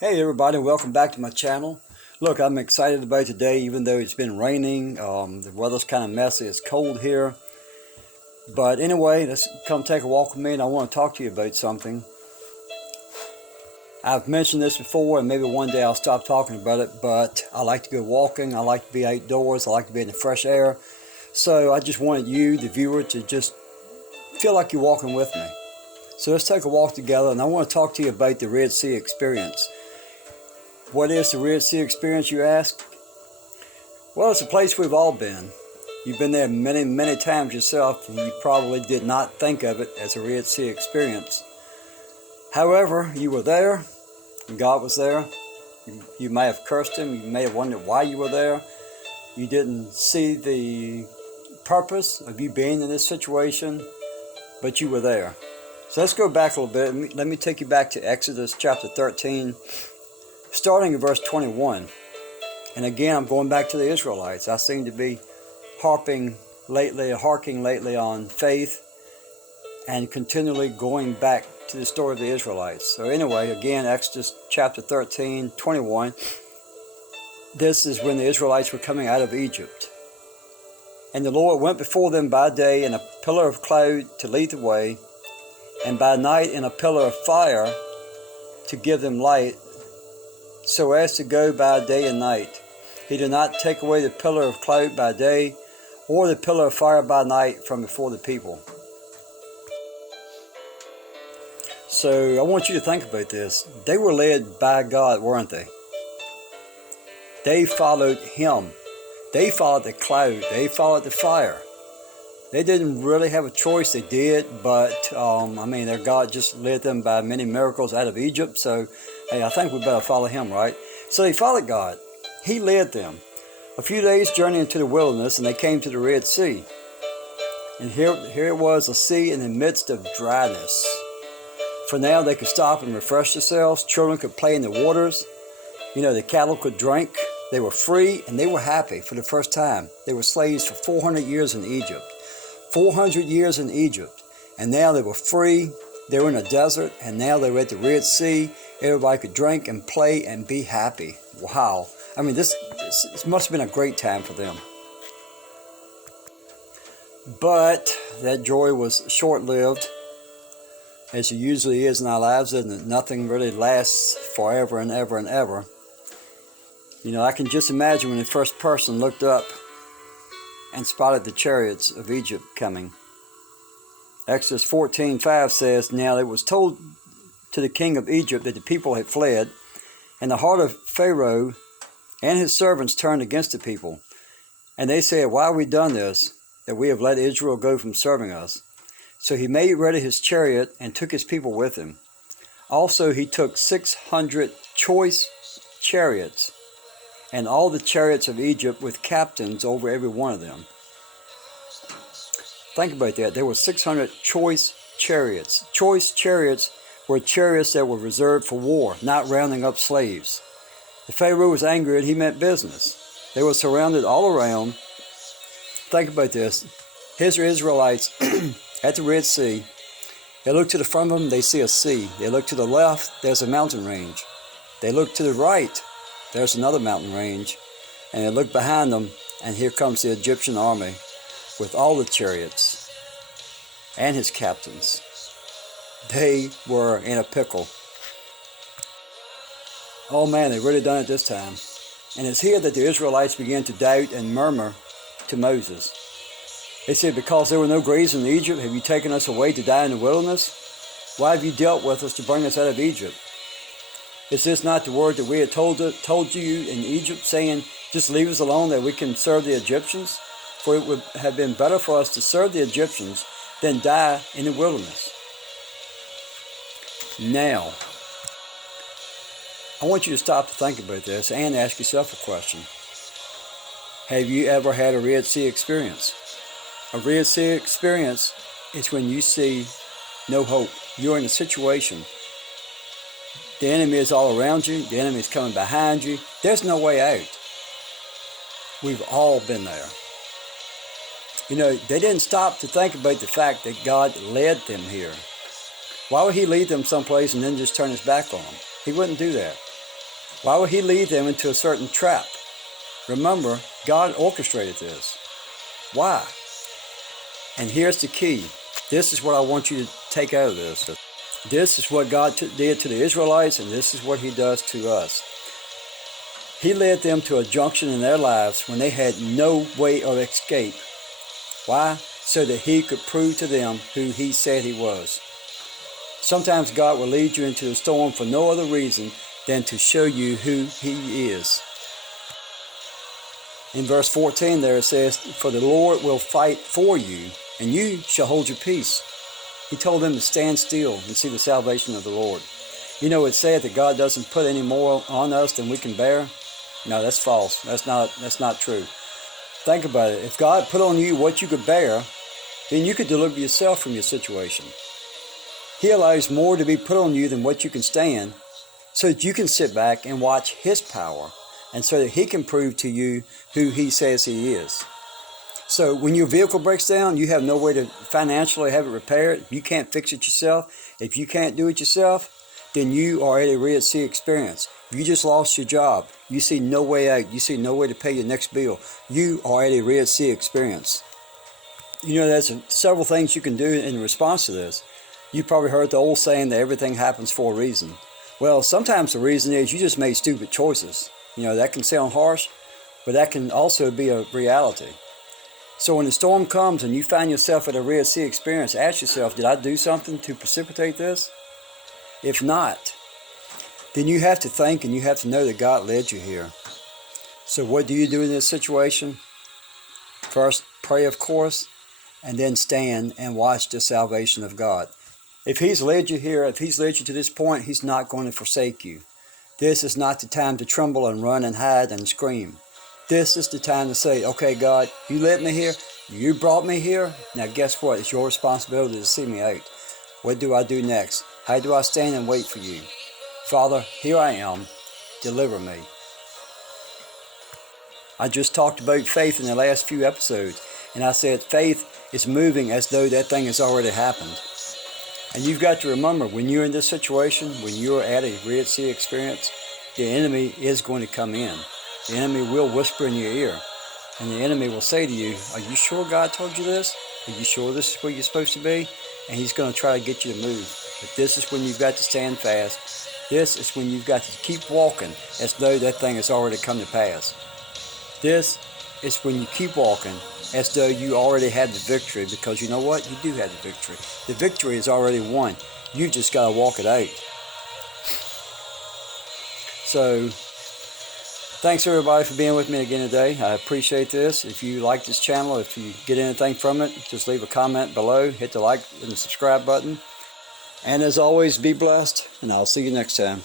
Hey everybody, welcome back to my channel. Look, I'm excited about today even though it's been raining. The weather's kind of messy, it's cold here. But anyway, let's come take a walk with me and I want to talk to you about something. I've mentioned this before and maybe one day I'll stop talking about it, but I like to go walking, I like to be outdoors, I like to be in the fresh air. So I just wanted you, the viewer, to just feel like you're walking with me. So let's take a walk together and I want to talk to you about the Red Sea experience. What is the Red Sea experience, you ask? Well, it's a place we've all been. You've been there many, many times yourself, and you probably did not think of it as a Red Sea experience. However, you were there, and God was there. You may have cursed Him, you may have wondered why you were there. You didn't see the purpose of you being in this situation, but you were there. So let's go back a little bit. Let me take you back to Exodus chapter 13. Starting in verse 21, and again I'm going back to the Israelites. I seem to be harking lately on faith and continually going back to the story of the Israelites. So anyway, again, Exodus chapter 13, 21, this is when the Israelites were coming out of Egypt. And the Lord went before them by day in a pillar of cloud to lead the way, and by night in a pillar of fire to give them light, so as to go by day and night. He did not take away the pillar of cloud by day, or the pillar of fire by night from before the people. So I want you to think about this. They were led by God, weren't they? They followed Him. They followed the cloud. They followed the fire. They didn't really have a choice. They did, but their God just led them by many miracles out of Egypt. So, hey, I think we better follow Him, right? So they followed God. He led them. A few days journey into the wilderness, and they came to the Red Sea. And here it was, a sea in the midst of dryness. For now they could stop and refresh themselves. Children could play in the waters. The cattle could drink. They were free, and they were happy for the first time. They were slaves for 400 years in Egypt. 400 years in Egypt, and now they were free. They were in a desert, and now they were at the Red Sea. Everybody could drink and play and be happy. Wow. This must have been a great time for them. But that joy was short-lived, as it usually is in our lives, isn't it? Nothing really lasts forever and ever and ever. I can just imagine when the first person looked up and spotted the chariots of Egypt coming. Exodus 14:5 says, Now it was told to the king of Egypt that the people had fled, and the heart of Pharaoh and his servants turned against the people. And they said, Why have we done this, that we have let Israel go from serving us? So he made ready his chariot and took his people with him. Also he took 600 choice chariots, and all the chariots of Egypt with captains over every one of them. Think about that. There were 600 choice chariots. Choice chariots were chariots that were reserved for war, not rounding up slaves. The Pharaoh was angry and he meant business. They were surrounded all around. Think about this. Here's the Israelites at the Red Sea. They look to the front of them, they see a sea. They look to the left, there's a mountain range. They look to the right, there's another mountain range, and they look behind them, and here comes the Egyptian army with all the chariots and his captains. They were in a pickle. Oh man, they really done it this time. And it's here that the Israelites began to doubt and murmur to Moses. They said, Because there were no graves in Egypt, have you taken us away to die in the wilderness? Why have you dealt with us to bring us out of Egypt? Is this not the word that we had told you in Egypt, saying, Just leave us alone that we can serve the Egyptians? For it would have been better for us to serve the Egyptians than die in the wilderness. Now, I want you to stop to think about this and ask yourself a question. Have you ever had a Red Sea experience? A Red Sea experience is when you see no hope. You're in a situation. The enemy is all around you. The enemy is coming behind you. There's no way out. We've all been there. They didn't stop to think about the fact that God led them here. Why would He lead them someplace and then just turn His back on them? He wouldn't do that. Why would he lead them into a certain trap? Remember, God orchestrated this. Why? And here's the key. This is what I want you to take out of this. This is what God did to the Israelites, and this is what he does to us. He led them to a junction in their lives when they had no way of escape. Why? So that he could prove to them who he said he was. Sometimes God will lead you into a storm for no other reason than to show you who he is. In verse 14 there it says, "For the Lord will fight for you, and you shall hold your peace." He told them to stand still and see the salvation of the Lord. You know, it's said that God doesn't put any more on us than we can bear. No, that's false. That's not true. Think about it. If God put on you what you could bear, then you could deliver yourself from your situation. He allows more to be put on you than what you can stand, so that you can sit back and watch his power, and so that he can prove to you who he says he is. So when your vehicle breaks down, you have no way to financially have it repaired. You can't fix it yourself. If you can't do it yourself, then you are at a Red Sea experience. If you just lost your job, you see no way out. You see no way to pay your next bill. You are at a Red Sea experience. You know, there's several things you can do in response to this. You probably heard the old saying that everything happens for a reason. Well, sometimes the reason is you just made stupid choices. You know, that can sound harsh, but that can also be a reality. So when the storm comes and you find yourself at a Red Sea experience, ask yourself, did I do something to precipitate this? If not, then you have to think and you have to know that God led you here. So what do you do in this situation? First, pray, of course, and then stand and watch the salvation of God. If he's led you here, if he's led you to this point, he's not going to forsake you. This is not the time to tremble and run and hide and scream. This is the time to say, okay, God, you led me here. You brought me here. Now guess what? It's your responsibility to see me out. What do I do next? How do I stand and wait for you? Father, here I am. Deliver me. I just talked about faith in the last few episodes, and I said faith is moving as though that thing has already happened. And you've got to remember, when you're in this situation, when you're at a Red Sea experience, the enemy is going to come in. The enemy will whisper in your ear, and the enemy will say to you, are you sure God told you this? Are you sure this is where you're supposed to be? And he's going to try to get you to move. But this is when you've got to stand fast. This is when you've got to keep walking as though that thing has already come to pass. This is when you keep walking as though you already have the victory, because you know what? You do have the victory. The victory is already won. You just got to walk it out. So, thanks everybody for being with me again today. I appreciate this. If you like this channel, if you get anything from it, just leave a comment below. Hit the like and the subscribe button. And as always, be blessed, and I'll see you next time.